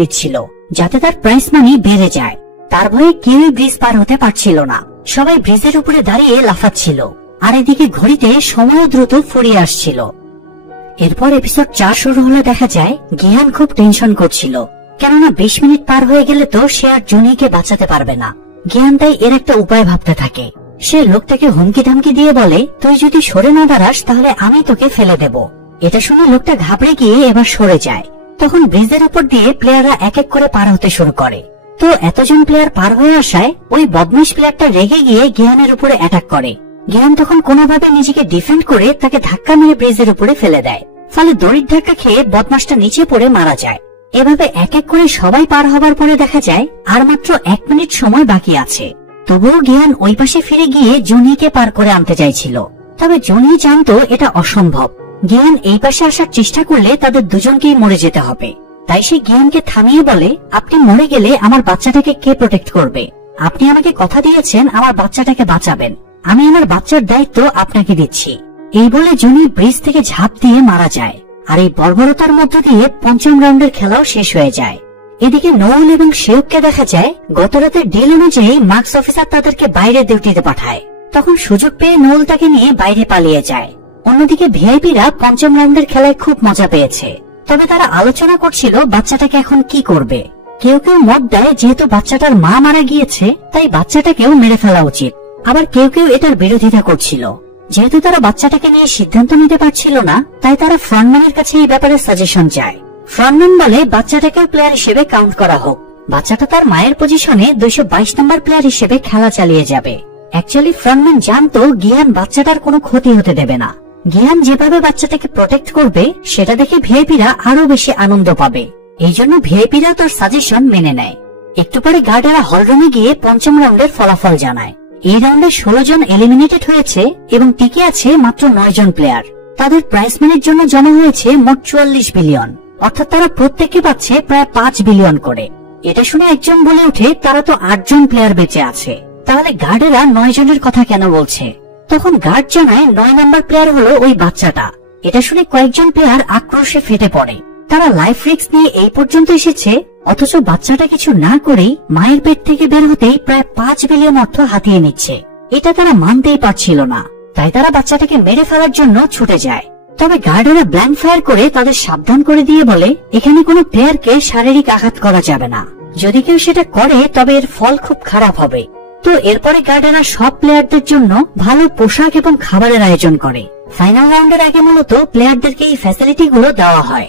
দিচ্ছিল যাতে তার প্রাইস মানি বেড়ে যায়। তার ভয়ে কেউই ব্রিজ পার হতে পারছিল না, সবাই ব্রিজের উপরে দাঁড়িয়ে লাফাচ্ছিল, আর এদিকে ঘড়িতে সময় দ্রুত ফুরিয়ে আসছিল। এরপর এপিসোড 4 শুরু হলে দেখা যায় গিহান খুব টেনশন করছিল, কেননা 20 মিনিট পার হয়ে গেলে তো সে আর জুনিকে বাঁচাতে পারবে না। গিহান তাই এর একটা উপায় ভাবতে থাকে। সে লোকটাকে হুমকি ধামকি দিয়ে বলে, তুই যদি সরে না দাঁড়াস তাহলে আমি তোকে ফেলে দেব। এটা শুনে লোকটা ঘাবড়ে গিয়ে এবার সরে যায়। তখন ব্রিজের উপর দিয়ে প্লেয়াররা এক এক করে পার হতে শুরু করে। তো এতজন প্লেয়ার পার হয়ে আসায় ওই বদমাশ প্লেয়ারটা রেগে গিয়ে গিহানের উপরে অ্যাটাক করে। গিহান তখন কোনোভাবে নিজেকে ডিফেন্ড করে তাকে ধাক্কা মেরে ব্রিজের উপরে ফেলে দেয়। ফলে দড়ির ধাক্কা খেয়ে বদমাশটা নিচে পড়ে মারা যায়। এভাবে এক এক করে সবাই পার হবার পরে দেখা যায় আর মাত্র 1 মিনিট সময় বাকি আছে। তবুও গিহান ওই পাশে ফিরে গিয়ে জুনিকে পার করে আনতে চাইছিল, তবে জুনি জানতো এটা অসম্ভব। গিহান এই পাশে আসার চেষ্টা করলে তাদের দুজনকেই মরে যেতে হবে। তাই সে গিহানকে থামিয়ে বলে, আপনি মরে গেলে আমার বাচ্চাটাকে কে প্রোটেক্ট করবে? আপনি আমাকে কথা দিয়েছেন আমার বাচ্চাটাকে বাঁচাবেন, আমি আমার বাচ্চার দায়িত্ব আপনাকে দিচ্ছি। এই বলে জুনি ব্রিজ থেকে ঝাঁপ দিয়ে মারা যায়। আর এই বর্বরতার মধ্য দিয়ে 5ম রাউন্ডের খেলাও শেষ হয়ে যায়। এদিকে নোয়েল এবং শেউককে দেখা যায় গত রাতের ডিল অনুযায়ী মার্কস অফিসার তাদেরকে বাইরে ডিউটিতে পাঠায়। তখন সুযোগ পেয়ে নোয়েল তাকে নিয়ে বাইরে পালিয়ে যায়। অন্যদিকে ভিআইপিরা 5ম রাউন্ডের খেলায় খুব মজা পেয়েছে, তবে তারা আলোচনা করছিল বাচ্চাটাকে এখন কি করবে। কেউ কেউ মত দেয় যেহেতু বাচ্চাটার মা মারা গিয়েছে তাই বাচ্চাটাকেও মেরে ফেলা উচিত, আবার কেউ কেউ এটার বিরোধিতা করছিল। যেহেতু তারা বাচ্চাটাকে নিয়ে সিদ্ধান্ত নিতে পারছিল না তাই তারা ফ্রন্টম্যানের কাছে এই ব্যাপারে সাজেশন চায়। ফ্রন্টম্যান বলে বাচ্চাটাকেও প্লেয়ার হিসেবে কাউন্ট করা হোক, বাচ্চাটা তার মায়ের পজিশনে 222 নম্বর প্লেয়ার হিসেবে খেলা চালিয়ে যাবে। অ্যাকচুয়ালি ফ্রন্টম্যান জানতো গিহান বাচ্চাটার কোনো ক্ষতি হতে দেবে না। গিহান যেভাবে বাচ্চাটাকে প্রোটেক্ট করবে সেটা দেখে ভিআইপিরা আরো বেশি আনন্দ পাবে, এই জন্য ভিআইপিরা তার সাজেশন মেনে নেয়। একটু পরে গার্ডেরা হলরুমে গিয়ে 5ম রাউন্ডের ফলাফল জানায়। এই রাউন্ডে 16 জন এলিমিনেটেড হয়েছে এবং টিকে আছে মাত্র 9 জন প্লেয়ার। তাদের প্রাইস মানির জন্য জমা হয়েছে মোট 44 বিলিয়ন, অর্থাৎ তারা প্রত্যেকে পাচ্ছে প্রায় 5 বিলিয়ন করে। এটা শুনে একজন বলে ওঠে, তারা তো 8 জন প্লেয়ার বেঁচে আছে, তাহলে গার্ডেরা 9 জনের কথা কেন বলছে? তখন গার্ড জানায় 9 নম্বর প্লেয়ার হলো ওই বাচ্চাটা। এটা শুনে কয়েকজন প্লেয়ার আক্রোশে ফেটে পড়ে। তারা লাইফ রিস্ক নিয়ে এই পর্যন্ত এসেছে, অথচ বাচ্চাটা কিছু না করেই মায়ের পেট থেকে বের হতেই প্রায় 5 বিলিয়ন অর্থ হাতিয়ে নিচ্ছে। এটা তারা মানতেই পারছিল না, তাই তারা বাচ্চাটাকে মেরে ফেলার জন্য ছুটে যায়। তবে গার্ডেরা ব্ল্যাঙ্ক ফায়ার করে তাদের সাবধান করে দিয়ে বলে, এখানে কোনো প্লেয়ারকে শারীরিক আঘাত করা যাবে না, যদি কেউ সেটা করে তবে এর ফল খুব খারাপ হবে। তো এরপরে গার্ডেরা সব প্লেয়ারদের জন্য ভালো পোশাক এবং খাবারের আয়োজন করে। ফাইনাল রাউন্ডের আগে মূলত প্লেয়ারদেরকে এই ফ্যাসিলিটি গুলো দেওয়া হয়।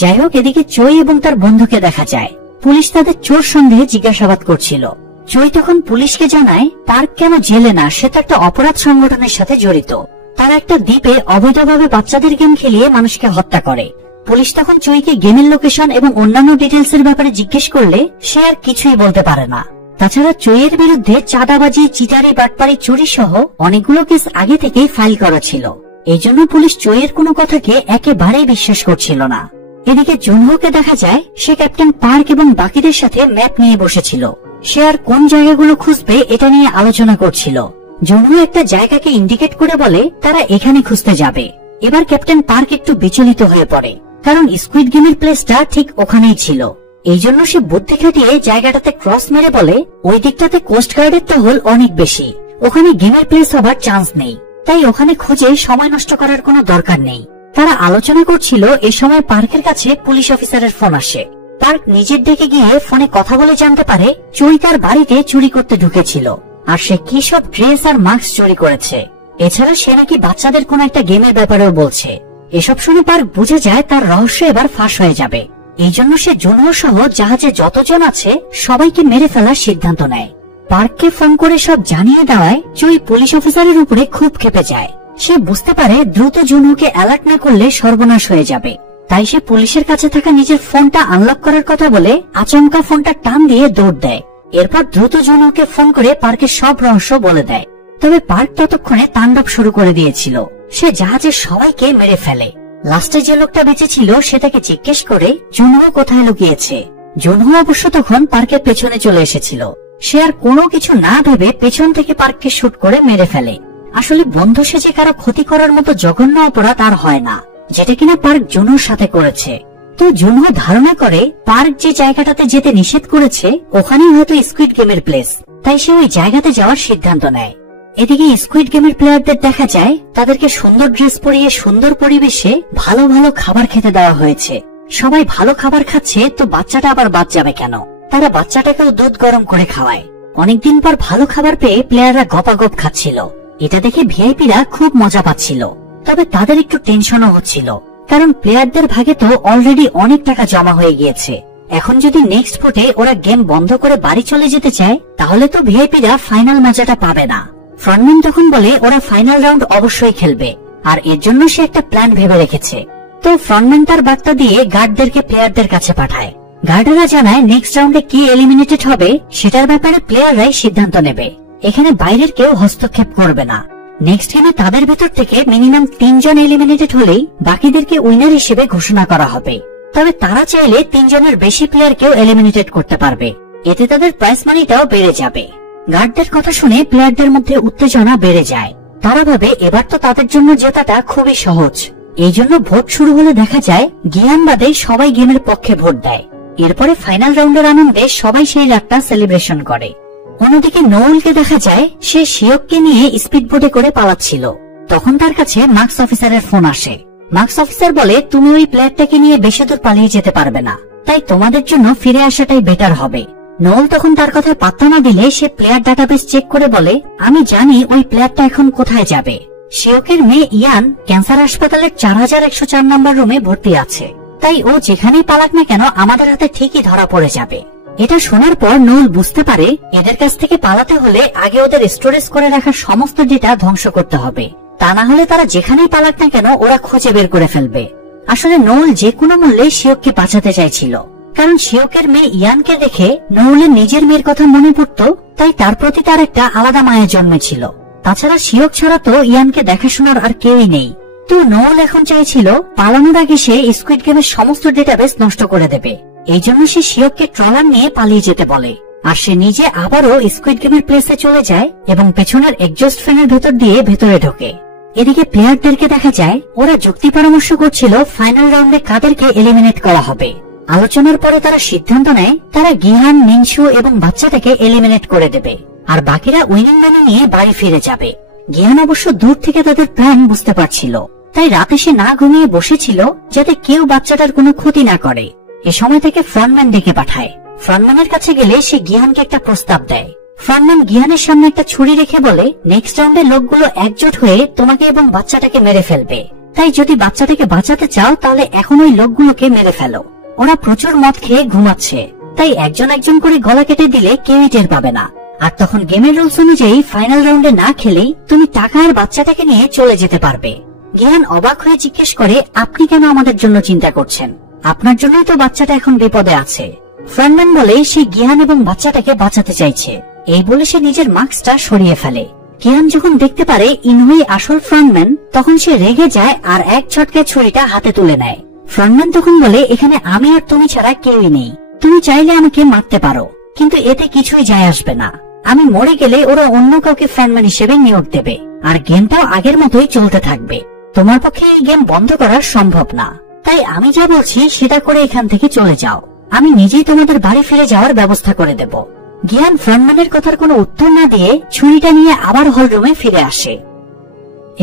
যাই হোক, এদিকে চই এবং তার বন্ধুকে দেখা যায়। পুলিশ তাদের চোর সন্দেহে জিজ্ঞাসাবাদ করছিল। চই তখন পুলিশকে জানায় পার্ক কেন জেলে না, সে তো একটা অপরাধ সংগঠনের সাথে জড়িত। তারা একটা দ্বীপে অবৈধভাবে বাচ্চাদের গেম খেলিয়ে মানুষকে হত্যা করে। পুলিশ তখন চইকে গেমের লোকেশন এবং অন্যান্য ডিটেলস এর ব্যাপারে জিজ্ঞেস করলে সে আর কিছুই বলতে পারে না। তাছাড়া চইয়ের বিরুদ্ধে চাঁদাবাজি, চিটারি, বাটপারি, চুরি সহ অনেকগুলো কেস আগে থেকেই ফাইল করা ছিল। এই জন্য পুলিশ চইয়ের কোনো কথাকে একেবারেই বিশ্বাস করছিল না। এদিকে জুনহোকে দেখা যায় সে ক্যাপ্টেন পার্ক এবং বাকিদের সাথে ম্যাপ নিয়ে বসেছিল। সে আর কোন জায়গাগুলো খুঁজবে এটা নিয়ে আলোচনা করছিল। জুনহো একটা জায়গাকে ইন্ডিকেট করে বলে তারা এখানে খুঁজতে যাবে। এবার ক্যাপ্টেন পার্ক একটু বিচলিত হয়ে পড়ে, কারণ স্কুইড গেমের প্লেসটা ঠিক ওখানেই ছিল। এই জন্য সে বুদ্ধি খাটিয়ে জায়গাটাতে ক্রস মেরে বলে ওই দিকটাতে কোস্ট গার্ডের টহল অনেক বেশি, ওখানে গেমের প্লেস হবার চান্স নেই, তাই ওখানে খুঁজে সময় নষ্ট করার কোনো দরকার নেই। তারা আলোচনা করছিল, এই সময় পার্কের কাছে পুলিশ অফিসারের ফোন আসে। পার্ক নিজের ডেকে গিয়ে ফোনে কথা বলে জানতে পারে চুরি তার বাড়িতে চুরি করতে ঢুকেছিল, আর সে কি সব ড্রেস আর মাস্ক চুরি করেছে। এছাড়া সে নাকি বাচ্চাদের কোন একটা গেমের ব্যাপারেও বলছে। এসব শুনে পার্ক বুঝে যায় তার রহস্য এবার ফাঁস হয়ে যাবে। এই জন্য সে জুনহো সহ জাহাজে যতজন আছে সবাইকে মেরে ফেলার সিদ্ধান্ত নেয়। পার্ককে ফোন করে সব জানিয়ে দেওয়ায় চুই পুলিশ অফিসারের উপরে খুব ক্ষেপে যায়। সে বুঝতে পারে দ্রুত জুনহোকে অ্যালার্ট না করলে সর্বনাশ হয়ে যাবে, তাই সে পুলিশের কাছে থাকা নিজের ফোনটা আনলক করার কথা বলে আচমকা ফোনটা টান দিয়ে দৌড় দেয়। এরপর দ্রুত জুনহোকে ফোন করে পার্কের সব রহস্য বলে দেয়। তবে পার্ক ততক্ষণে তাণ্ডব শুরু করে দিয়েছিল। সে জাহাজের সবাইকে মেরে ফেলে। লাস্টে যে লোকটা বেঁচে ছিল সে তাকে জিজ্ঞেস করে জুনহো কোথায় লুকিয়েছে। জুনহো অবশ্য তখন পার্কের পেছনে চলে এসেছিল। সে আর কোনো কিছু না ভেবে পেছন থেকে পার্ককে শুট করে মেরে ফেলে। আসলে বন্ধু সেজে কারো ক্ষতি করার মতো জঘন্য অপরাধ আর হয় না, যেটা কিনা পার্ক জুনহোর সাথে করেছে। তো জুনহো ধারণা করে পার্ক যে জায়গাটাতে যেতে নিষেধ করেছে ওখানেই হয়তো স্কুইড গেমের প্লেস, তাই সে ওই জায়গাতে যাওয়ার সিদ্ধান্ত নেয়। এদিকে স্কুইড গেমের প্লেয়ারদের দেখা যায় তাদেরকে সুন্দর ড্রেস পরিয়ে সুন্দর পরিবেশে ভালো ভালো খাবার খেতে দেওয়া হয়েছে। সবাই ভালো খাবার খাচ্ছে, তো বাচ্চাটা আবার বাদ যাবে কেন? তারা বাচ্চাটাকেও দুধ গরম করে খাওয়ায়। অনেকদিন পর ভালো খাবার পেয়ে প্লেয়াররা গপাগপ খাচ্ছিল। এটা দেখে ভিআইপিরা খুব মজা পাচ্ছিল, তবে তাদের একটু টেনশনও হচ্ছিল, কারণ প্লেয়ারদের ভাগে তো অলরেডি অনেক টাকা জমা হয়ে গিয়েছে। এখন যদি নেক্সট ভোটে ওরা গেম বন্ধ করে বাড়ি চলে যেতে চায়, তাহলে তো ভিআইপিরা ফাইনাল মজাটা পাবে না। ফ্রন্টম্যান তখন বলে ওরা ফাইনাল রাউন্ড অবশ্যই খেলবে, আর এর জন্য সে একটা প্ল্যান ভেবে রেখেছে। তো ফ্রন্টম্যান তার বার্তা দিয়ে গার্ডদেরকে প্লেয়ারদের কাছে পাঠায়। গার্ডেরা জানায় নেক্সট রাউন্ডে কি এলিমিনেটেড হবে সেটার ব্যাপারে প্লেয়াররাই সিদ্ধান্ত নেবে, এখানে বাইরের কেউ হস্তক্ষেপ করবে না। নেক্সট গেমে তাদের ভেতর থেকে মিনিমাম 3 জন এলিমিনেটেড হলেই বাকিদেরকে উইনার হিসেবে ঘোষণা করা হবে। তবে তারা চাইলে 3 জনের বেশি প্লেয়ারকেও এলিমিনেটেড করতে পারবে, এতে তাদের প্রাইজ মানিটাও বেড়ে যাবে। গার্ডদের কথা শুনে প্লেয়ারদের মধ্যে উত্তেজনা বেড়ে যায়। তারা ভাবে এবার তো তাদের জন্য জেতাটা খুবই সহজ। এই জন্য ভোট শুরু হলে দেখা যায় গিয়ান বাদে সবাই গেমের পক্ষে ভোট দেয়। এরপরে ফাইনাল রাউন্ডের আনন্দে সবাই সেই রাতটা সেলিব্রেশন করে। অন্যদিকে নোয়েলকে দেখা যায় সে শিওককে নিয়ে স্পিড বোটে করে পালাচ্ছিল। তখন তার কাছে মার্কস অফিসারের ফোন আসে। মার্কস অফিসার বলে তুমি ওই প্লেয়ারটাকে নিয়ে বেশি দূর পালিয়ে যেতে পারবে না, তাই তোমাদের জন্য ফিরে আসাটাই বেটার হবে। নোয়েল তখন তার কথায় পাত্তা না দিলে সে প্লেয়ার ডাটাবেস চেক করে বলে আমি জানি ওই প্লেয়ারটা এখন কোথায় যাবে। শিওকের মেয়ে ইয়ান ক্যান্সার হাসপাতালের 4104 নম্বর রুমে ভর্তি আছে, তাই ও যেখানেই পালাক না কেন আমাদের হাতে ঠিকই ধরা পড়ে যাবে। এটা শোনার পর নোয়েল বুঝতে পারে এদের কাছ থেকে পালাতে হলে আগে ওদের স্টোরেজ করে রাখা সমস্ত ডেটা ধ্বংস করতে হবে, তা না হলে তারা যেখানেই পালাক না কেন ওরা খুঁজে বের করে ফেলবে। আসলে নোয়েল যে কোনো মূল্যে শিওককে বাঁচাতে চাইছিল, কারণ শিওকের মেয়ে ইয়ানকে দেখে নোয়েলের নিজের মেয়ের কথা মনে পড়ত, তাই তার প্রতি তার একটা আলাদা মায়া জন্মেছিল। তাছাড়া শিওক ছাড়া তো ইয়ানকে দেখাশোনার আর কেউই নেই। তো নোয়েল এখন চাইছিল পালানোর আগে সে স্কুইড গেমের সমস্ত ডেটাবেস নষ্ট করে দেবে। এই জন্য সে শিওককে ট্রলার নিয়ে পালিয়ে যেতে বলে, আর সে নিজে আবারও স্কুইড গেমের প্লেসে চলে যায় এবং পেছনের এক্সজস্ট ফ্যানের ভেতর দিয়ে ভেতরে ঢোকে। এদিকে প্লেয়ারদেরকে দেখা যায় ওরা যুক্তি পরামর্শ করছিল ফাইনাল রাউন্ডে কাদেরকে এলিমিনেট করা হবে। আলোচনার পরে তারা সিদ্ধান্ত নেয় তারা গিহান, নিনশু এবং বাচ্চাটাকে এলিমিনেট করে দেবে, আর বাকিরা উইনিং মানি নিয়ে বাড়ি ফিরে যাবে। গিহান অবশ্য দূর থেকে তাদের প্ল্যান বুঝতে পারছিল, তাই রাতে সে না ঘুমিয়ে বসেছিল যাতে কেউ বাচ্চাটার কোনো ক্ষতি না করে। এ সময় থেকে ফ্রন্টম্যান ডেকে পাঠায়। ফ্রন্টম্যানের কাছে গেলে সে গিহানকে একটা প্রস্তাব দেয়। ফ্রন্টম্যান গিহানের সামনে একটা ছুরি রেখে বলে নেক্সট রাউন্ডে লোকগুলো একজোট হয়ে তোমাকে এবং বাচ্চাটাকে মেরে ফেলবে, তাই যদি বাচ্চাটাকে বাঁচাতে চাও তাহলে এখন ওই লোকগুলোকে মেরে ফেলো। ওরা প্রচুর মদ খেয়ে ঘুমাচ্ছে, তাই একজন একজন করে গলা কেটে দিলে কেউই টের পাবে না। আর তখন গেমের রুলস অনুযায়ী ফাইনাল রাউন্ডে না খেলেই তুমি টাকা আর বাচ্চাটাকে নিয়ে চলে যেতে পারবে। গিহান অবাক হয়ে জিজ্ঞেস করে আপনি কেন আমাদের জন্য চিন্তা করছেন? আপনার জন্যই তো বাচ্চাটা এখন বিপদে আছে। ফ্রন্টম্যান বলে সে গিহান এবং বাচ্চাটাকে বাঁচাতে চাইছে। এই বলে সে নিজের মাস্কটা সরিয়ে ফেলে। গিহান যখন দেখতে পারে ইনহুই আসল ফ্রন্টম্যান, তখন সে রেগে যায় আর এক ঝটকায় ছুরিটা হাতে তুলে নেয়। ফ্রন্টম্যান তখন বলে এখানে আমি আর তুমি ছাড়া কেউই নেই, তুমি চাইলে আমাকে মারতে পারো, কিন্তু এতে কিছুই যায় আসবে না। আমি মরে গেলে ওরা অন্য কাউকে ফ্রন্টম্যান হিসেবে নিয়োগ দেবে, আর গেমটাও আগের মতোই চলতে থাকবে। তোমার পক্ষে এই গেম বন্ধ করা সম্ভব না, তাই আমি যা বলছি সেটা করে এখান থেকে চলে যাও। আমি নিজেই তোমাদের বাড়ি ফিরে যাওয়ার ব্যবস্থা করে দেব। গিহান ফ্রন্টম্যানের কথার কোনো উত্তর না দিয়ে ছুরিটা নিয়ে আবার হল রুমে ফিরে আসে।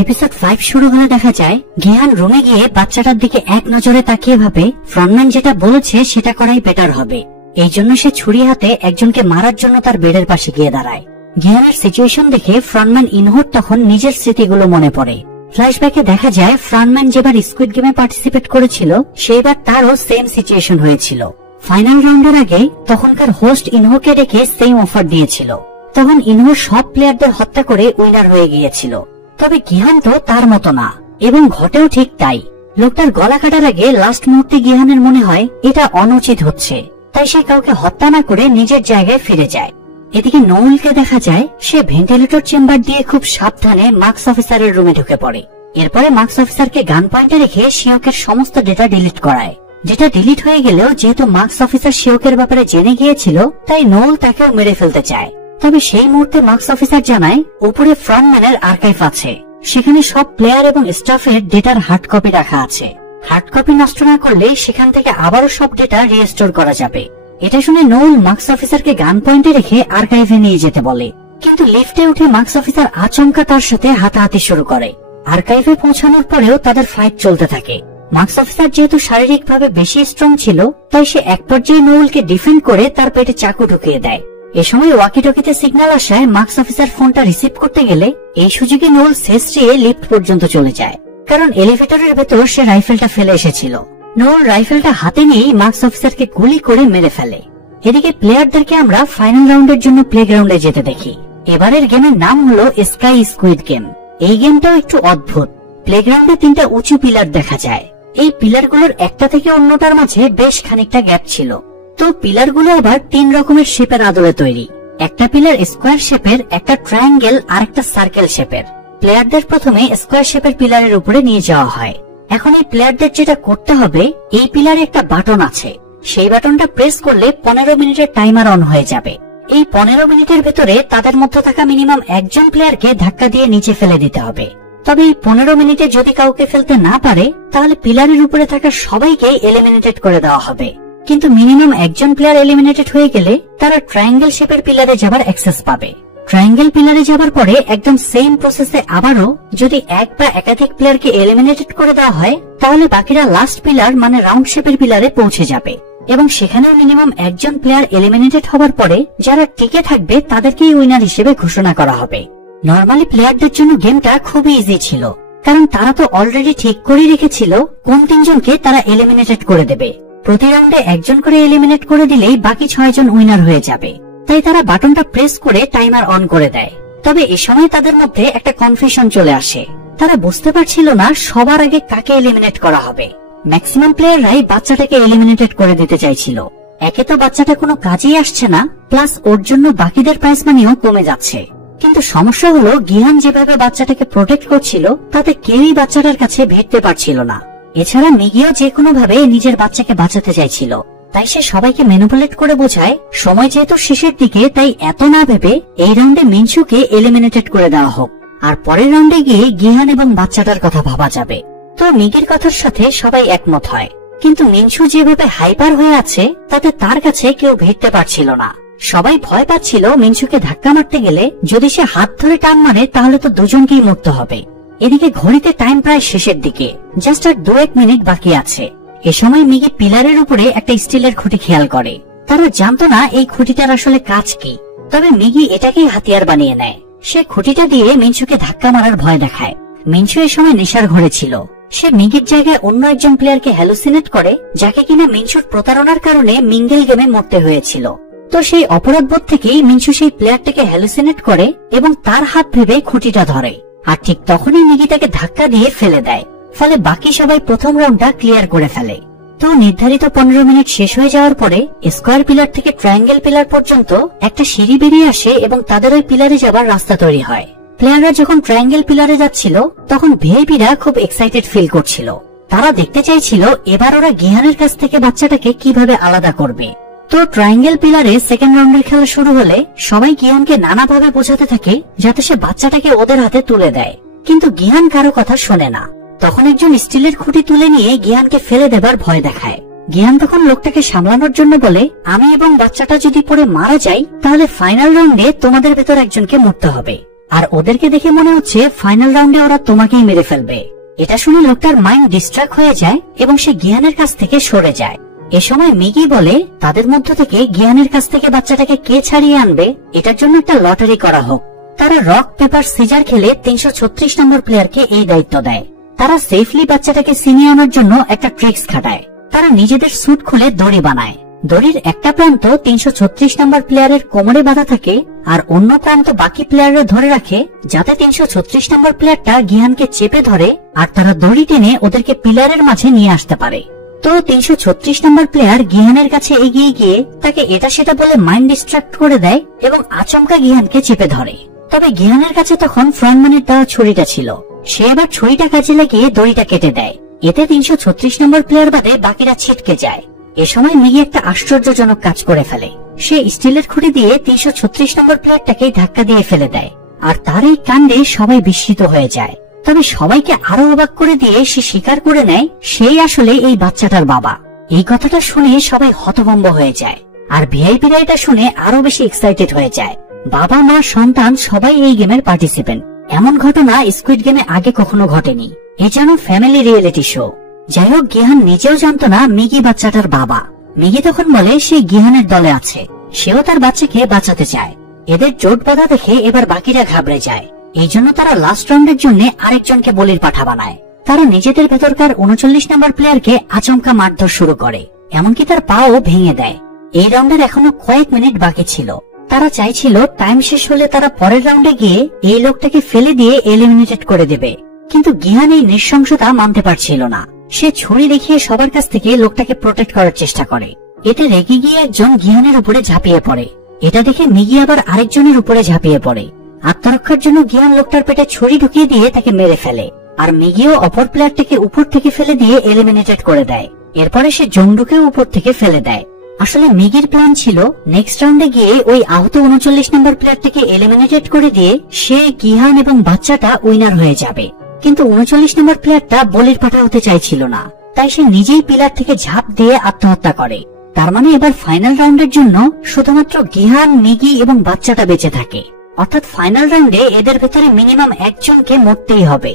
এপিসোড 5 শুরু হলে দেখা যায় গিহান রুমে গিয়ে বাচ্চাটার দিকে এক নজরে তাকিয়ে ভাবে ফ্রন্টম্যান যেটা বলেছে সেটা করাই বেটার হবে। এই জন্য সে ছুরি হাতে একজনকে মারার জন্য তার বেডের পাশে গিয়ে দাঁড়ায়। গিহানের সিচুয়েশন দেখে ফ্রন্টম্যান ইনহুর তখন নিজের স্মৃতিগুলো মনে পড়ে। ফ্ল্যাশব্যাকে দেখা যায় ফ্রন্টম্যান যেবার স্কুইড গেমে পার্টিসিপেট করেছিল সেইবার তারও সেম সিচুয়েশন হয়েছিল। ফাইনাল রাউন্ডের আগে তখনকার হোস্ট ইনহুকে ডেকে সেম অফার দিয়েছিল। তখন ইনহু সব প্লেয়ারদের হত্যা করে উইনার হয়ে গিয়েছিল। তবে গিহান তো তার মতো না, এবং ঘটেও ঠিক তাই। লোকটার গলা কাটার আগে লাস্ট মুহূর্তে গিহানের মনে হয় এটা অনুচিত হচ্ছে, তাই সে কাউকে হত্যা না করে নিজের জায়গায় ফিরে যায়। এদিকে নোয়েলকে দেখা যায় সে ভেন্টিলেটর চেম্বার দিয়ে খুব সাবধানে মার্কস অফিসারের রুমে ঢুকে পড়ে। এরপরে মার্কস অফিসারকে গান পয়েন্টে রেখে শিওকের সমস্ত ডেটা ডিলিট করায়। যেটা ডিলিট হয়ে গেলেও যেহেতু মার্কস অফিসার শিওকের ব্যাপারে জেনে গিয়েছিল, তাই নোয়েল তাকেও মেরে ফেলতে চায়। তবে সেই মুহূর্তে মার্কস অফিসার জানায় উপরে ফ্রন্টম্যানের আর্কাইভ আছে, সেখানে সব প্লেয়ার এবং স্টাফের ডেটার হার্ড কপি রাখা আছে। হার্ড কপি নষ্ট না করলে সেখান থেকে আবারও সব ডেটা রিস্টোর করা যাবে। এটা শুনে নোল মার্কস অফিসারকে গান পয়েন্টে রেখে আর্কাইভে নিয়ে যেতে বলে, কিন্তু লিফটে উঠে মার্কস অফিসার আচমকা তার সাথে হাতাহাতি শুরু করে। আর্কাইভে পৌঁছানোর পরেও তাদের ফাইট চলতে থাকে। মার্কস অফিসার যেহেতু শারীরিকভাবে বেশি স্ট্রং ছিল, তাই সে এক পর্যায়ে নোলকে ডিফেন্ড করে তার পেটে চাকু ঢুকিয়ে দেয়। এ সময় ওয়াকিটকিতে সিগন্যাল আসায় মার্কস অফিসার ফোনটা রিসিভ করতে গেলে এই সুযোগে নোল শেষরিয়ে লিফট পর্যন্ত চলে যায়, কারণ এলিভেটরের ভেতর সে রাইফেলটা ফেলে এসেছিল। নোল রাইফেলটা হাতে নিয়েই মার্কস অফিসারকে গুলি করে মেরে ফেলে। এদিকে প্লেয়ারদেরকে আমরা ফাইনাল রাউন্ডের জন্য প্লেগ্রাউন্ডে যেতে দেখি। এবারের গেমের নাম হলো স্কাই স্কুইড গেম। এই গেমটাও একটু অদ্ভুত। প্লেগ্রাউন্ডে 3টা উঁচু পিলার দেখা যায়। এই পিলারগুলোর একটা থেকে অন্যটার মাঝে বেশ খানিকটা গ্যাপ ছিল। তো পিলারগুলো আবার 3 রকমের শেপের আদলে তৈরি। একটা পিলার স্কোয়ার শেপের, একটা ট্রায়াঙ্গেল আর একটা সার্কেল শেপের। প্লেয়ারদের প্রথমে স্কোয়ার শেপের পিলারের উপরে নিয়ে যাওয়া হয়। এখন এই প্লেয়ারদের যেটা করতে হবে, এই পিলারে একটা বাটন আছে, সেই বাটনটা প্রেস করলে 15 মিনিটের টাইমার অন হয়ে যাবে। এই 15 মিনিটের ভেতরে তাদের মধ্যে থাকা মিনিমাম একজন প্লেয়ারকে ধাক্কা দিয়ে নিচে ফেলে দিতে হবে। তবে এই 15 মিনিটে যদি কাউকে ফেলতে না পারে, তাহলে পিলারের উপরে থাকা সবাইকে এলিমিনেটেড করে দেওয়া হবে। কিন্তু মিনিমাম একজন প্লেয়ার এলিমিনেটেড হয়ে গেলে তারা ট্রায়াঙ্গেল শেপের পিলারে যাবার অ্যাক্সেস পাবে। ট্রায়াঙ্গেল পিলারে যাবার পরে একদম সেম প্রসেসে আবারও যদি এক বা একাধিক প্লেয়ারকে এলিমিনেটেড করে দেওয়া হয়, তাহলে বাকিরা লাস্ট পিলার মানে রাউন্ড শেপের পিলারে পৌঁছে যাবে এবং সেখানেও মিনিমাম একজন প্লেয়ার এলিমিনেটেড হবার পরে যারা টিকে থাকবে তাদেরকেই উইনার হিসেবে ঘোষণা করা হবে। নরমালি প্লেয়ারদের জন্য গেমটা খুবই ইজি ছিল, কারণ তারা তো অলরেডি ঠিক করে রেখেছিল কোন 3 জনকে তারা এলিমিনেটেড করে দেবে। প্রতি রাউন্ডে একজন করে এলিমিনেট করে দিলেই বাকি 6 জন উইনার হয়ে যাবে। তাই তারা বাটনটা প্রেস করে টাইমার অন করে দেয়। তবে এ সময় তাদের মধ্যে একটা কনফিউশন চলে আসে। তারা বুঝতে পারছিল না সবার আগে কাকে এলিমিনেট করা হবে। ম্যাক্সিমাম প্লেয়াররাই বাচ্চাটাকে এলিমিনেটেড করে দিতে চাইছিল। একে তো বাচ্চাটা কোনো কাজেই আসছে না, প্লাস ওর জন্য বাকিদের প্রাইজ মানিও কমে যাচ্ছে। কিন্তু সমস্যা হলো গিহান যেভাবে বাচ্চাটাকে প্রোটেক্ট করছিল তাতে কেউই বাচ্চাটার কাছে ভিড়তে পারছিল না। এছাড়া মিগিও যে কোনো ভাবে নিজের বাচ্চাকে বাঁচাতে চাইছিল। তাই সে সবাইকে ম্যানিপুলেট করে বোঝায় সময় যেহেতু শেষের দিকে, তাই এত না ভেবে এই রাউন্ডে মিনসুকে এলিমিনেটেড করে দেওয়া হোক, আর পরের রাউন্ডে গিয়ে গিহান এবং বাচ্চাটার কথা ভাবা যাবে। তো মিগির কথার সাথে সবাই একমত হয়, কিন্তু মিনসু যেভাবে হাইপার হয়ে আছে তাতে তার কাছে কেউ ভিড়তে পারছিল না। সবাই ভয় পাচ্ছিল মিনসুকে ধাক্কা মারতে গেলে যদি সে হাত ধরে টান মারে তাহলে তো দুজনকেই মরতে হবে। এদিকে ঘড়িতে টাইম প্রায় শেষের দিকে, জাস্ট আর 2-1 মিনিট বাকি আছে। এ সময় মিগি পিলারের উপরে একটা স্টিলের খুঁটি খেয়াল করে। তারা জানতো না এই খুঁটিটার আসলে কাজ কি, তবে মিগি এটাকেই হাতিয়ার বানিয়ে নেয়। সে খুঁটিটা দিয়ে মিনসুকে ধাক্কা মারার ভয় দেখায়। মিনসু এ সময় নেশার ঘরে ছিল। সে মিগির জায়গায় অন্য একজন প্লেয়ারকে হ্যালুসিনেট করে, যাকে কিনা মিনসুর প্রতারণার কারণে মিঙ্গেল গেমে মরতে হয়েছিল। তো সেই অপরাধবোধ থেকেই মিনসু সেই প্লেয়ারটাকে হ্যালুসিনেট করে এবং তার হাত ভেবে খুঁটিটা ধরে, আর ঠিক তখনই মিগি তাকে ধাক্কা দিয়ে ফেলে দেয়। ফলে বাকি সবাই প্রথম রাউন্ডটা ক্লিয়ার করে ফেলে। তো নির্ধারিত 15 মিনিট শেষ হয়ে যাওয়ার পরে স্কোয়ার পিলার থেকে ট্রায়াঙ্গেল পিলার পর্যন্ত একটা সিঁড়ি বেরিয়ে আসে এবং তাদের ওই পিলারে যাবার রাস্তা তৈরি হয়। প্লেয়াররা যখন ট্রায়াঙ্গেল পিলারে যাচ্ছিল তখন ভিআইপিরা খুব এক্সাইটেড ফিল করছিল। তারা দেখতে চাইছিল এবার ওরা গিহানের কাছ থেকে বাচ্চাটাকে কিভাবে আলাদা করবে। তো ট্রায়াঙ্গেল পিলারে সেকেন্ড রাউন্ডের খেলা শুরু হলে সবাই গিহানকে নানাভাবে বোঝাতে থাকে যাতে সে বাচ্চাটাকে ওদের হাতে তুলে দেয়, কিন্তু গিহান কারো কথা শোনে না। তখন একজন স্টিলের খুঁটি তুলে নিয়ে গিহানকে ফেলে দেবার ভয় দেখায়। গিহান তখন লোকটাকে সামলানোর জন্য বলে, আমি এবং বাচ্চাটা যদি পরে মারা যাই তাহলে ফাইনাল রাউন্ডে তোমাদের ভেতর একজনকে মরতে হবে, আর ওদেরকে দেখে মনে হচ্ছে ফাইনাল রাউন্ডে ওরা তোমাকেই মেরে ফেলবে। এটা শুনে লোকটার মাইন্ড ডিস্ট্রাক্ট হয়ে যায় এবং সে গিহানের কাছ থেকে সরে যায়। এ সময় মিগি বলে তাদের মধ্য থেকে গিহানের কাছ থেকে বাচ্চাটাকে কে ছাড়িয়ে আনবে এটার জন্য একটা লটারি করা হোক। তারা রক পেপার সিজার খেলে 336 নম্বর প্লেয়ারকে এই দায়িত্ব দেয়। তারা সেফলি বাচ্চাটাকে ছিনিয়ে আনার জন্য একটা ট্রিক্স খাটায়। তারা নিজেদের স্যুট খুলে দড়ি বানায়। দড়ির একটা প্রান্ত 336 নম্বর প্লেয়ারের কোমরে বাঁধা থাকে আর অন্য প্রান্ত বাকি প্লেয়াররা ধরে রাখে, যাতে 336 নম্বর প্লেয়ারটা গিহানকে চেপে ধরে আর তারা দড়ি টেনে ওদেরকে পিলারের মাঝে নিয়ে আসতে পারে। তো 336 নম্বর প্লেয়ার গিহানের কাছে এগিয়ে গিয়ে তাকে এটা সেটা বলে মাইন্ড ডিস্ট্রাক্ট করে দেয় এবং আচমকা গিহানকে চেপে ধরে। তবে গিহানের কাছে তখন ফ্রন্টম্যানের দেওয়া ছুরিটা ছিল। সে এবার ছুরিটা কাজে লাগিয়ে দড়িটা কেটে দেয়। এতে 336 নম্বর প্লেয়ার বাদে বাকিরা ছিটকে যায়। এ সময় মিগি একটা আশ্চর্যজনক কাজ করে ফেলে। সে স্টিলের খুঁটি দিয়ে 336 নম্বর প্লেয়ারটাকে ধাক্কা দিয়ে ফেলে দেয়, আর তার এই কাণ্ডে সবাই বিস্মিত হয়ে যায়। তবে সবাইকে আরো অবাক করে দিয়ে সে স্বীকার করে নেয় সেই আসলে এই বাচ্চাটার বাবা। এই কথাটা শুনে সবাই হতভম্ব হয়ে যায়, আর ভিআইপিরা এটা শুনে আরো বেশি এক্সাইটেড হয়ে যায়। বাবা মা সন্তান সবাই এই গেমের পার্টিসিপেন্ট। এমন ঘটনা স্কুইড গেমে আগে কখনো ঘটেনি। এ যেন ফ্যামিলি রিয়েলিটি শো। যাই হোক, গিহান নিজেও জানতো না মিগি বাচ্চাটার বাবা। মিগি তখন বলে সে গিহানের দলে আছে, সেও তার বাচ্চাকে বাঁচাতে চায়। এদের জোট বাঁধা দেখে এবার বাকিরা ঘাবড়ে যায়। এই জন্য তারা লাস্ট রাউন্ডের জন্য আরেকজনকে বলির পাঠা বানায়। তারা নিজেদের ভেতরকার 39 নম্বর প্লেয়ারকে আচমকা মারধর শুরু করে, এমনকি তার পাও ভেঙে দেয়। এই রাউন্ডের এখনো কয়েক মিনিট বাকি ছিল। তারা চাইছিল টাইম শেষ হলে তারা পরের রাউন্ডে গিয়ে এই লোকটাকে ফেলে দিয়ে এলিমিনেটেড করে দেবে, কিন্তু গিহান এই নৃশংসতা মানতে পারছিল না। সে ছুরি দেখিয়ে সবার কাছ থেকে লোকটাকে প্রোটেক্ট করার চেষ্টা করে। এতে রেগে গিয়ে একজন গিহানের উপরে ঝাঁপিয়ে পড়ে। এটা দেখে মিগি আবার আরেকজনের উপরে ঝাঁপিয়ে পড়ে। আত্মরক্ষার জন্য গিহান লোকটার পেটে ছুরি ঢুকিয়ে দিয়ে তাকে মেরে ফেলে, আর মিগিও অপর প্লেয়ারটিকে উপর থেকে ফেলে দিয়ে এলিমিনেটেড করে দেয়। এরপরে সে জংডুকেও উপর থেকে ফেলে দেয়। আসলে মিগির প্ল্যান ছিল নেক্সট রাউন্ডে গিয়ে ওই আহত 39 নম্বর প্লেয়ারটিকে এলিমিনেটেড করে দিয়ে সে, গিহান এবং বাচ্চাটা উইনার হয়ে যাবে। কিন্তু 39 নম্বর প্লেয়ারটা বলির পাঠা হতে চাইছিল না, তাই সে নিজেই পিলার থেকে ঝাঁপ দিয়ে আত্মহত্যা করে। তার মানে এবার ফাইনাল রাউন্ডের জন্য শুধুমাত্র গিহান, মিগি এবং বাচ্চাটা বেঁচে থাকে। অর্থাৎ ফাইনাল রাউন্ডে এদের ভেতরে মিনিমাম একজনকে মরতেই হবে।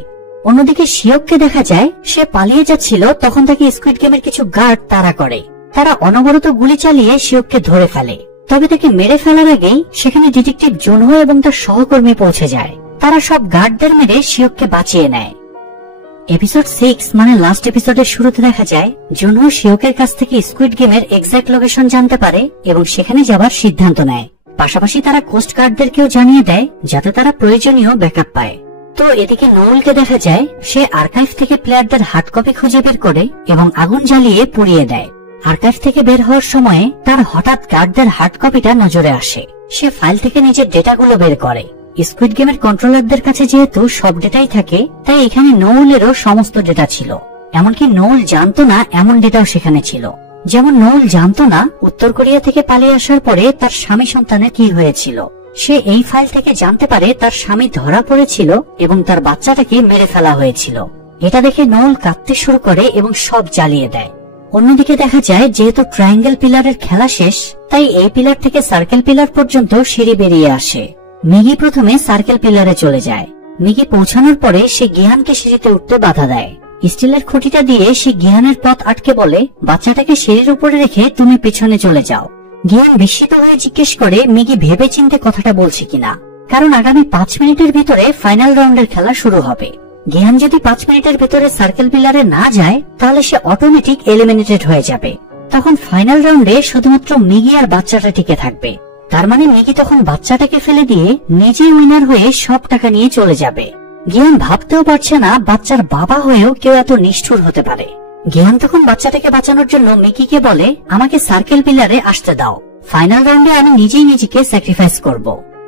অন্যদিকে শিওককে দেখা যায় সে পালিয়ে যাচ্ছিল, তখন তাকে স্কুইড গেমের কিছু গার্ড তাড়া করে। তারা অনবরত গুলি চালিয়ে শিওককে ধরে ফেলে, তবে তাকে মেরে ফেলার আগেই সেখানে ডিটেকটিভ জুনহো এবং তার সহকর্মী পৌঁছে যায়। তারা সব গার্ডদের মেরে শিওককে বাঁচিয়ে নেয়। এপিসোড 6 মানে লাস্ট এপিসোডের শুরুতে দেখা যায় জুনহো শিওকের কাছ থেকে স্কুইড গেমের এক্সাক্ট লোকেশন জানতে পারে এবং সেখানে যাবার সিদ্ধান্ত নেয়। পাশাপাশি তারা কোস্ট গার্ডদেরকেও জানিয়ে দেয় যাতে তারা প্রয়োজনীয় ব্যাকআপ পায়। তো এদিকে নোয়েলকে দেখা যায় সে আর্কাইভ থেকে প্লেয়ারদের হার্ড কপি খুঁজে বের করে এবং আগুন জ্বালিয়ে পুড়িয়ে দেয়। আর্কাইভ থেকে বের হওয়ার সময় তার হঠাৎ গার্ডদের হার্ড কপিটা নজরে আসে। সে ফাইল থেকে নিজের ডেটাগুলো বের করে। স্কুইড গেমের কন্ট্রোলারদের কাছে যেহেতু সব ডেটাই থাকে, তাই এখানে নোয়েলেরও সমস্ত ডেটা ছিল। এমনকি নোয়েল জানতো না এমন ডেটাও সেখানে ছিল। যেমন নোয়েল জানতো না উত্তর কোরিয়া থেকে পালিয়ে আসার পরে তার স্বামী সন্তানের কি হয়েছিল। সে এই ফাইল থেকে জানতে পারে তার স্বামী ধরা পড়েছিল এবং তার বাচ্চাটাকে মেরে ফেলা হয়েছিল। এটা দেখে নোয়েল কাঁদতে শুরু করে এবং সব জ্বালিয়ে দেয়। অন্যদিকে দেখা যায় যেহেতু ট্রায়াঙ্গেল পিলারের খেলা শেষ, তাই এই পিলার থেকে সার্কেল পিলার পর্যন্ত সিঁড়ি বেরিয়ে আসে। মিগি প্রথমে সার্কেল পিলারে চলে যায়। মিগি পৌঁছানোর পরে সে গিহানকে সিঁড়িতে উঠতে বাধা দেয়। স্টিলের খুঁটিটা দিয়ে সে গিহানের পথ আটকে বলে, বাচ্চাটাকে সিঁড়ির উপরে রেখে তুমি পিছনে চলে যাও। গিহান বিস্মিত হয়ে জিজ্ঞেস করে মিগি ভেবে চিন্তে কথাটা বলছে কিনা, কারণ আগামী 5 মিনিটের ভিতরে ফাইনাল রাউন্ডের খেলা শুরু হবে। গিহান যদি 5 মিনিটের ভিতরে সার্কেল পিলারে না যায় তাহলে সে অটোমেটিক এলিমিনেটেড হয়ে যাবে। তখন ফাইনাল রাউন্ডে শুধুমাত্র মিগি আর বাচ্চাটা টিকে থাকবে। তার মানে মিগি তখন বাচ্চাটাকে ফেলে দিয়ে নিজে উইনার হয়ে সব টাকা নিয়ে চলে যাবে। গিহান ভাবতেও পারছে না বাচ্চার বাবা হয়েও কেউ এত নিষ্ঠুর হতে পারে। গিহান তখন বাচ্চাটাকে বাঁচানোর জন্য মিকিকে বলে, আমাকে সার্কেল পিলারে আসতে দাও, ফাইনাল রাউন্ডে আমি নিজেই নিজেকে স্যাক্রিফাইস করব,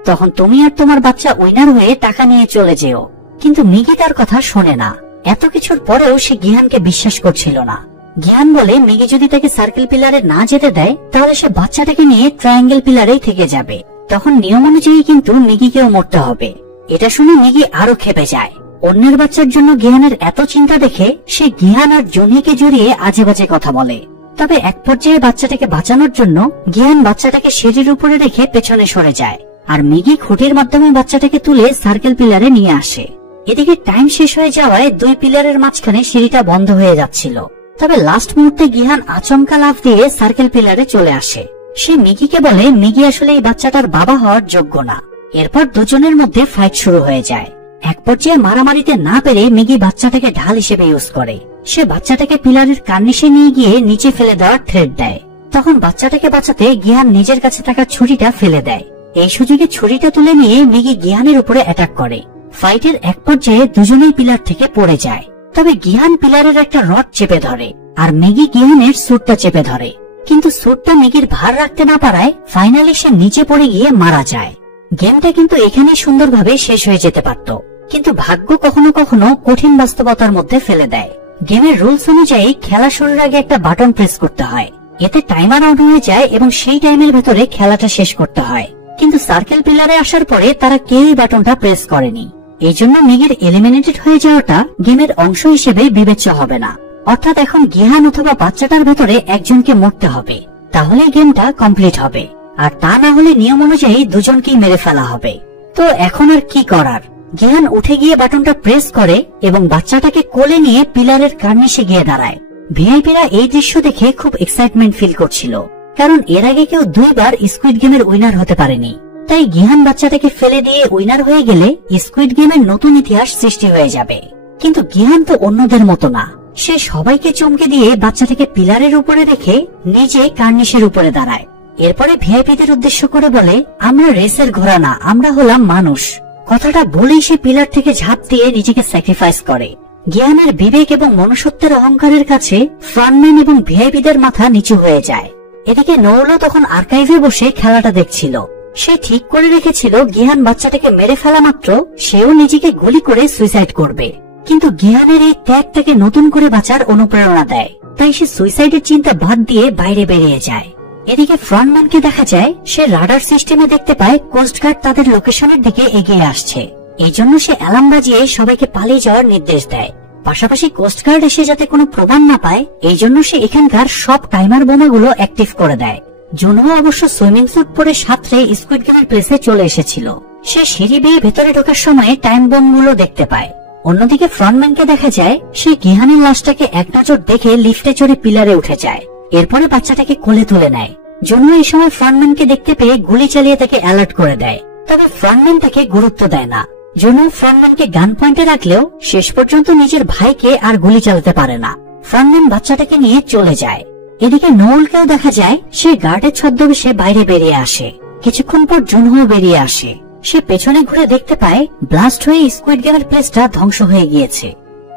তখন তুমি আর তোমার বাচ্চা উইনার হয়ে টাকা নিয়ে চলে যেও। কিন্তু মিগি তার কথা শোনে না। এত কিছুর পরেও সে গিহানকে বিশ্বাস করছিল না। গিহান বলে মিগি যদি তাকে সার্কেল পিলারে না যেতে দেয় তাহলে সে বাচ্চাটাকে নিয়ে ট্রায়াঙ্গেল পিলারেই থেকে যাবে। তখন নিয়ম অনুযায়ী কিন্তু মিগিকেও মরতে হবে। এটা শুনে মিগি আরো ক্ষেপে যায়। অন্যের বাচ্চার জন্য গিহানের এত চিন্তা দেখে সে গিহান আর জুনিকে জড়িয়ে আজে বাজে কথা বলে। তবে এক পর্যায়ে বাচ্চাটাকে বাঁচানোর জন্য গিহান বাচ্চাটাকে সিঁড়ির উপরে রেখে পেছনে সরে যায়, আর মিগি খুঁটির মাধ্যমে বাচ্চাটাকে তুলে সার্কেল পিলারে নিয়ে আসে। এদিকে টাইম শেষ হয়ে যাওয়ায় 2 পিলারের মাঝখানে সিঁড়িটা বন্ধ হয়ে যাচ্ছিল। তবে লাস্ট মুহূর্তে গিহান আচমকা লাফ দিয়ে সার্কেল পিলারে চলে আসে। সে মিগিকে বলে মিগি আসলে এই বাচ্চাটার বাবা হওয়ার যোগ্য না। এরপর দুজনের মধ্যে ফাইট শুরু হয়ে যায়। এক পর্যায়ে মারামারিতে না পেরে মিগি বাচ্চাটাকে ঢাল হিসেবে ইউজ করে। সে বাচ্চাটাকে পিলারের কার্নিশে নিয়ে গিয়ে নিচে ফেলে দেওয়ার থ্রেট দেয়। তখন বাচ্চাটাকে বাঁচাতে গিহান নিজের কাছে থাকা ছুরিটা ফেলে দেয়। এই সুযোগে ছুরিটা তুলে নিয়ে মিগি গিহানের উপরে অ্যাটাক করে। ফাইটের এক পর্যায়ে দুজনেই পিলার থেকে পড়ে যায়। তবে গিহান পিলারের একটা রড চেপে ধরে আর মিগি গিহানের স্যুটটা চেপে ধরে, কিন্তু স্যুটটা মিগির ভার রাখতে না পারায় ফাইনালি সে নিচে পড়ে গিয়ে মারা যায়। গেমটা কিন্তু এখানে সুন্দরভাবে শেষ হয়ে যেতে পারত, কিন্তু ভাগ্য কখনো কখনো কঠিন বাস্তবতার মধ্যে ফেলে দেয়। গেমের রুলস অনুযায়ী খেলা শুরুর আগে একটা বাটন প্রেস করতে হয়, এতে টাইমার আউট হয়ে যায় এবং সেই টাইমের ভেতরে খেলাটা শেষ করতে হয়। কিন্তু সার্কেল পিলারে আসার পরে তারা কেউই বাটনটা প্রেস করেনি। এই জন্য মেঘের এলিমিনেটেড হয়ে যাওয়াটা গেমের অংশ হিসেবে বিবেচ্য হবে না। অর্থাৎ এখন গিহান অথবা বাচ্চাটার ভেতরে একজনকে মরতে হবে, তাহলে গেমটা কমপ্লিট হবে, আর তা না হলে নিয়ম অনুযায়ী দুজনকেই মেরে ফেলা হবে। তো এখন আর কি করার, গিহান উঠে গিয়ে বাটনটা প্রেস করে এবং বাচ্চাটাকে কোলে নিয়ে পিলারের কার্নিশে গিয়ে দাঁড়ায়। ভিআইপিরা এই দৃশ্য দেখে খুব এক্সাইটমেন্ট ফিল করছিল, কারণ এর আগে কেউ 2 বার স্কুইড গেমের উইনার হতে পারেনি। তাই গিহান বাচ্চাটাকে ফেলে দিয়ে উইনার হয়ে গেলে স্কুইড গেমের নতুন ইতিহাস সৃষ্টি হয়ে যাবে। কিন্তু গিহান তো অন্যদের মতো না, সে সবাইকে চমকে দিয়ে বাচ্চাটাকে পিলারের উপরে রেখে নিজে কার্নিশের উপরে দাঁড়ায়। এরপরে ভিআইপিদের উদ্দেশ্য করে বলে, আমরা রেসের ঘোড়া না, আমরা হলাম মানুষ। কথাটা বলেই সে পিলার থেকে ঝাঁপ দিয়ে নিজেকে স্যাক্রিফাইস করে। গিহানের বিবেক এবং মনুষ্যত্বের অহংকারের কাছে ফ্রন্টম্যান এবং ভিআইপিদের মাথা নিচু হয়ে যায়। এদিকে নৌলো তখন আর্কাইভে বসে খেলাটা দেখছিল। সে ঠিক করে রেখেছিল গিহান বাচ্চাটাকে মেরে ফেলা মাত্র সেও নিজেকে গুলি করে সুইসাইড করবে, কিন্তু গিহানের এই ত্যাগ তাকে নতুন করে বাঁচার অনুপ্রেরণা দেয়। তাই সে সুইসাইডের চিন্তা বাদ দিয়ে বাইরে বেরিয়ে যায়। এদিকে ফ্রন্টম্যানকে দেখা যায় সে রাডার সিস্টেমে দেখতে পায় কোস্টগার্ড তাদের লোকেশনের দিকে এগিয়ে আসছে। এই জন্য সে অ্যালার্ম বাজিয়ে সবাইকে পালিয়ে যাওয়ার নির্দেশ দেয়। পাশাপাশি কোস্টগার্ড এসে যাতে কোনো প্রমাণ না পায় এই জন্য সে এখানকার সব টাইমার বোমাগুলো অ্যাক্টিভ করে দেয়। জুনহো অবশ্য সুইমিং স্যুট পরে সাঁতরে স্কুইড গেমের প্লেসে চলে এসেছিল। সে সিঁড়ি বেয়ে ভেতরে ঢোকার সময় টাইম বোমগুলো দেখতে পায়। অন্যদিকে ফ্রন্টম্যানকে দেখা যায় সে গিহানের লাশটাকে এক নজর দেখে লিফটে চড়ে পিলারে উঠে যায়। এরপরে বাচ্চাটাকে কোলে তুলে নেয়। জুনহো এই সময় ফ্রন্টম্যানকে দেখতে পেয়ে গুলি চালিয়ে তাকে অ্যালার্ট করে দেয়, তবে ফ্রন্টম্যান তাকে গুরুত্ব দেয় না। জুনহো ফ্রন্টম্যানকে গান পয়েন্টে রাখলেও শেষ পর্যন্ত নিজের ভাইকে আর গুলি চালাতে পারে না। ফ্রন্টম্যান বাচ্চাটাকে নিয়ে চলে যায়। এদিকে নোলকেও দেখা যায় সে গার্ডের ছদ্মবেশে বাইরে বেরিয়ে আসে। কিছুক্ষণ পর জুনহো বেরিয়ে আসে। সে পেছনে ঘুরে দেখতে পায় ব্লাস্ট হয়ে স্কুইড গেমের প্লেসটা ধ্বংস হয়ে গিয়েছে।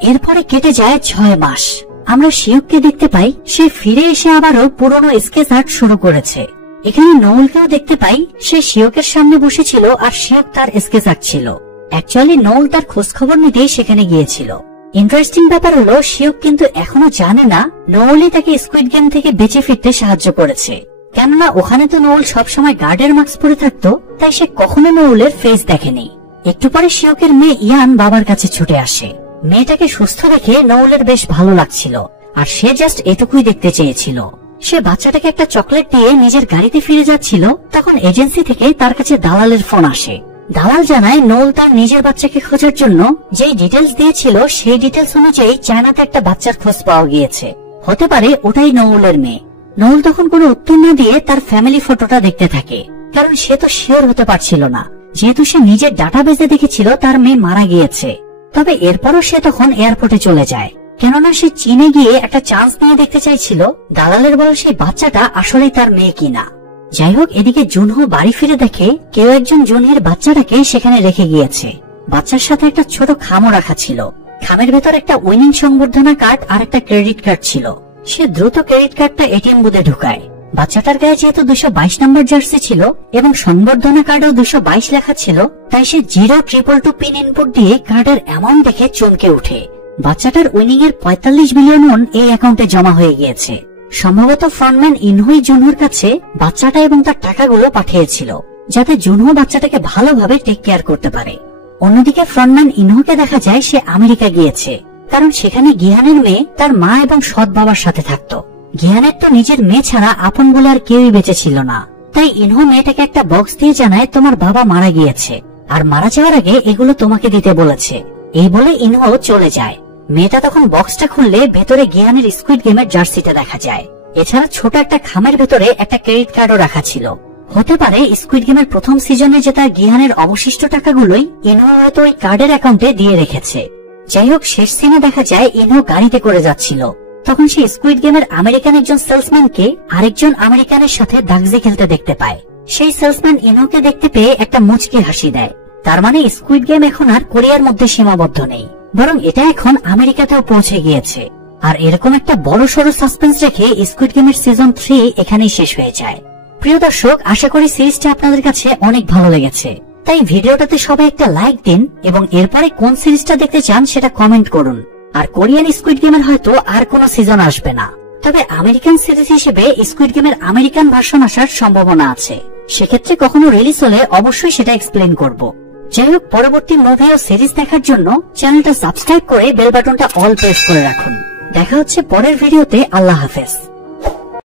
এরপরে কেটে যায় 6 মাস। আমরা শিয়ককে দেখতে পাই সে ফিরে এসে আবারও পুরনো স্কেচ আর্ট শুরু করেছে। এখানে নোলকেও দেখতে পাই সে শিয়কের সামনে বসেছিল আর শিয়ক তার স্কেচ আঁকছিল। অ্যাকচুয়ালি নোল তার খোঁজ খবর নিতেই সেখানে গিয়েছিল। ইন্টারেস্টিং ব্যাপার হলো শিয়ক কিন্তু এখনো জানে না নোলই তাকে স্কুইড গেম থেকে বেঁচে ফিরতে সাহায্য করেছে, কেননা ওখানে তো নোল সবসময় গার্ডের মাস্ক পরে থাকতো, তাই সে কখনো নোলের ফেস দেখেনি। একটু পরে শিয়কের মেয়ে ইয়ান বাবার কাছে ছুটে আসে। মেয়েটাকে সুস্থ রেখে নোলের বেশ ভালো লাগছিল, আর সে জাস্ট এটুকুই দেখতে চেয়েছিল। সে বাচ্চাটাকে একটা চকলেট দিয়ে নিজের গাড়িতে ফিরে যাচ্ছিল, তখন এজেন্সি থেকে তার কাছে দালালের ফোন আসে। দালাল জানায় নোল তার নিজের বাচ্চাকে খোঁজার জন্য যেই ডিটেলস দিয়েছিল সেই ডিটেলস অনুযায়ী চায়নাতে একটা বাচ্চার খোঁজ পাওয়া গিয়েছে। হতে পারে ওটাই নোলের মেয়ে। নোল তখন কোনো উত্তর না দিয়ে তার ফ্যামিলি ফটোটা দেখতে থাকে, কারণ সে তো শিওর হতে পারছিল না, যেহেতু সে নিজের ডাটাবেজে দেখেছিল তার মেয়ে মারা গিয়েছে। তবে এরপরও সে তখন এয়ারপোর্টে চলে যায়, কেননা সে চীনে গিয়ে একটা চান্স নিয়ে দেখতে চাইছিল দালালের বলা সেই বাচ্চাটা আসলেই তার মেয়ে কিনা। যাই হোক, এদিকে জুনহো বাড়ি ফিরে দেখে কেউ একজন জুনহের বাচ্চাটাকে সেখানে রেখে গিয়েছে। বাচ্চার সাথে একটা ছোট খামও রাখা ছিল। খামের ভেতর একটা উইনিং সংবর্ধনা কার্ড আর একটা ক্রেডিট কার্ড ছিল। সে দ্রুত ক্রেডিট কার্ডটা এটিএম বুথে ঢুকায়। বাচ্চাটার গায়ে যেহেতু 222 নম্বর জার্সি ছিল এবং সংবর্ধনা কার্ডেও 222 লেখা ছিল, তাই সে 022 পিন ইনপুট দিয়ে কার্ডের অ্যামাউন্ট দেখে চমকে ওঠে। বাচ্চাটার উইনিং এর 45 বিলিয়ন ওন এই অ্যাকাউন্টে জমা হয়ে গিয়েছে। সম্ভবত ফ্রন্টম্যান ইনহুই জুনহোর কাছে বাচ্চাটা এবং তার টাকাগুলো পাঠিয়েছিল, যাতে জুনহো বাচ্চাটাকে ভালোভাবে টেক কেয়ার করতে পারে। অন্যদিকে ফ্রন্টম্যান ইনহুকে দেখা যায় সে আমেরিকা গিয়েছে, কারণ সেখানে গিহানের মেয়ে তার মা এবং সৎ বাবার সাথে থাকতো। গিহানের তো নিজের মেয়ে ছাড়া আপন বলে আর কেউই বেঁচে ছিল না, তাই ইনহো মেয়েটাকে একটা বক্স দিয়ে জানায় তোমার বাবা মারা গিয়েছে, আর মারা যাওয়ার আগে এগুলো তোমাকে দিতে বলেছে। এই বলে ইনহো চলে যায়। মেয়েটা তখন বক্সটা খুললে ভেতরে গিহানের স্কুইড গেমের জার্সিটা দেখা যায়। এছাড়া ছোট একটা খামের ভেতরে একটা ক্রেডিট কার্ডও রাখা ছিল। হতে পারে স্কুইড গেমের প্রথম সিজনে যে তার গিহানের অবশিষ্ট টাকাগুলোই ইনহো হয়তো ওই কার্ডের অ্যাকাউন্টে দিয়ে রেখেছে। যাই হোক, শেষ সিনে দেখা যায় ইনহো গাড়িতে করে যাচ্ছিল। তখন সে স্কুইড গেমের আমেরিকান একজন সেলসম্যানকে আরেকজন আমেরিকানের সাথে দাগজি খেলতে দেখতে পায়। সেই সেলসম্যান ইনহোকে দেখতে পেয়ে একটা মুচকি হাসি দেয়। তার মানে স্কুইড গেম এখন আর কোরিয়ার মধ্যে সীমাবদ্ধ নেই, বরং এটা এখন আমেরিকাতেও পৌঁছে গিয়েছে। আর এরকম একটা বড় সড়ো সাসপেন্স রেখে স্কুইড গেমের সিজন 3 এখানেই শেষ হয়ে যায়। প্রিয় দর্শক, আশা করি সিরিজটা আপনাদের কাছে অনেক ভালো লেগেছে। তাই ভিডিওটাতে সবাই একটা লাইক দিন এবং এরপরে কোন সিরিজটা দেখতে চান সেটা কমেন্ট করুন। আর কোরিয়ান স্কুইড গেমের হয়তো আর কোনো সিজন আসবে না, তবে আমেরিকান সিরিজ হিসেবে স্কুইড গেমের আমেরিকান ভার্সন আসার সম্ভাবনা আছে। সেক্ষেত্রে কখনো রিলিজ হলে অবশ্যই সেটা এক্সপ্লেন করব। যাই হোক, পরবর্তী মুভি ও সিরিজ দেখার জন্য চ্যানেলটা সাবস্ক্রাইব করে বেল বাটনটা অল প্রেস করে রাখুন। দেখা হচ্ছে পরের ভিডিওতে। আল্লাহ হাফেজ।